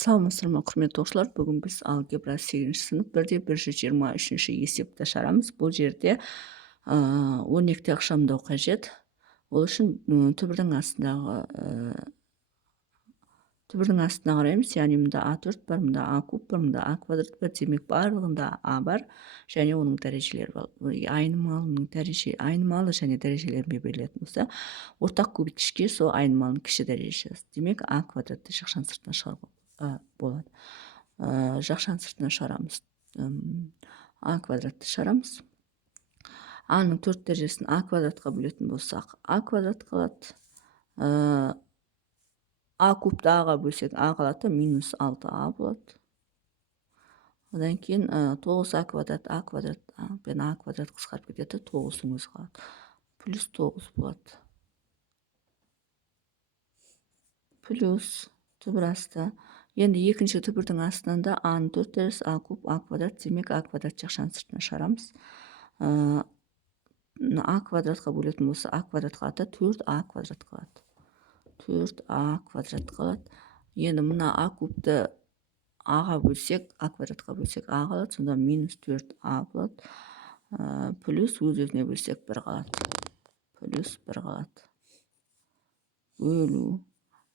Саламатсыздар ма, құрметті оқушылар. Бүгін біз алгебра 8-ші сынып 1-123 есепті шығарамыз. Бұл жерде өрнекте ықшамдау қажет. Ол үшін түбірдің астына қараймыз. Яғни мұнда А4 бар, мұнда А куб бар, мұнда А квадрат бар. Демек барлығында А бар және оның дәрежелері бар. Айнымалы және дәрежелеріне берілетін болса, ортақ көбейткішке сол айнымалының кіші дәрежесі. Демек А квадратты жақшаның сыртына шығаруға болады. Жақшаның сыртына шығарамыз. А квадратты шығарамыз. А-ның 4 дәрежесін А квадратқа бөлетін болсақ, А квадрат қалады. А кубты Аға бөлсек, А қалады, минус 6А болады. Одан кейін 9А квадрат, А квадрат, пен А квадрат қысқарып кетеді, 9-ың өзі қалады. Плюс 9 болады. Плюс түбір асты. Енді екінші түбірдің астынан да А-ның 4 дәрежесі, А куб, А квадрат, демек А квадрат жақшаның сыртына шығарамыз. А квадратқа бөлетін болса, А квадрат қалады, 4А квадрат қалады. 4А квадрат қалады. Енді мына А кубты Аға бөлсек, А квадратқа бөлсек А қалады, сонда минус 4А болады. Плюс өз-өзіне бөлсек 1 қалады. Плюс 1 қалады. Бөлу.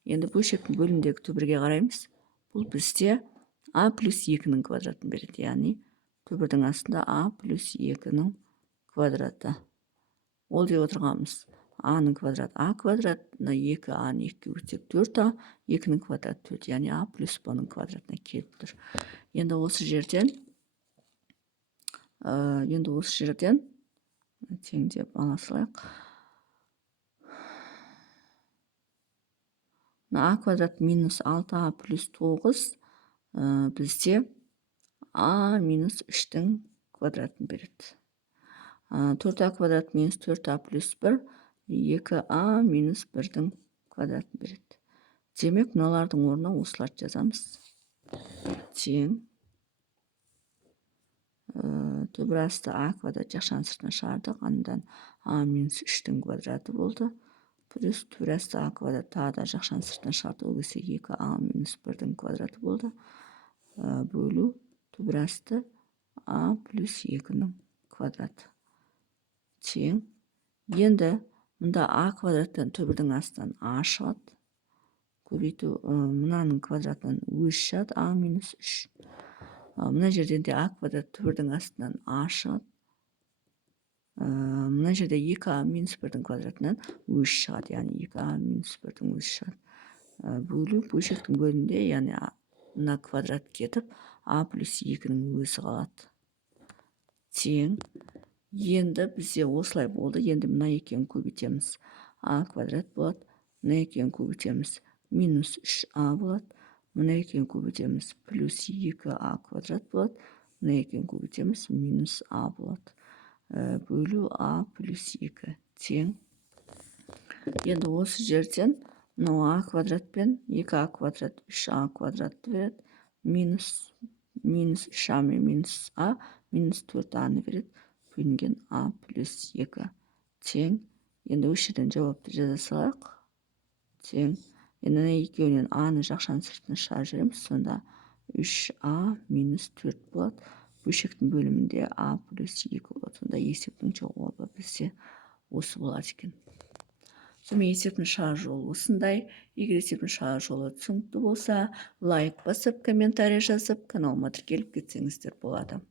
Енді бөлшектің бөлімдегі түбірге қараймыз. Бұл бізде А плюс 2-ның квадратын береді. Яғни түбірдің астында А плюс 2-ның квадраты. Ол деп отырғанымыз А-ның квадрат А квадрат, 2А-ны 2-ге бөлсек 4А, 2-ның квадраты 4, яғни А плюс Б-ның квадратына келіп тұр. Енді осы жерден теңдеп ала салайық. А квадрат минус 6А плюс 9 бізде А минус 3-дің квадратын береді. 4А квадрат минус 4А плюс 1, 2А минус 1-дің квадратын береді. Демек, мыналардың орнына осыларды жазамыз. Тең. Түбір асты А квадрат жақшаның сыртына шығардық. Андан А минус 3-дің квадраты болды. Плюс түбір асты А квадрат тағы да жақшаның сыртына шығарды. Ол кезде 2А минус 1-дің квадраты болды. Бөлу түбір асты А плюс 2-ның квадраты. Тең. Енді мұнда А квадраттан түбірдің астынан А шығады. Көбейту мынаның квадратынан өз шығады, А минус 3. Мына жерден де А квадрат түбірдің астынан А шығады. Мына жерде 2А минус 1-дің квадратынан өз шығады, яғни 2А минус 1-дің өз шығады. Бөлу бөлшектің бөлімінде, яғни мына квадрат кетіп, А плюс 2-ның өзі қалады. Тең. Енді бізде осылай болды. Енді мына екеуін көбейтеміз. А квадрат болады. Мына екеуін көбейтеміз. Минус 3А болады. Мына екеуін көбейтеміз. Плюс 2А квадрат болады. Мына екеуін көбейтеміз. Минус А болады. Бөлу А плюс 2. Тең. Енді осы жерден А квадрат пен 2А квадрат 3А квадратты береді. Минус 3А мен минус А минус 4А-ны береді. Бөлінген А плюс 2 тең. Енді осы жерден жауапты жаза салайық. Тең. Енді екеуінен А-ны жақшаның сыртына шығарып жібереміз. Сонда 3А минус 4 болады. Бөлшектің бөлімінде А плюс 2 болады. Сонда есептің жауабы бізде осы болады екен. Сонымен есептің шығару жолы осындай. Егер есептің шығару жолы түсінікті болса, лайк басып, комментарий жазып, каналыма тіркеліп кетсеңіздер болады.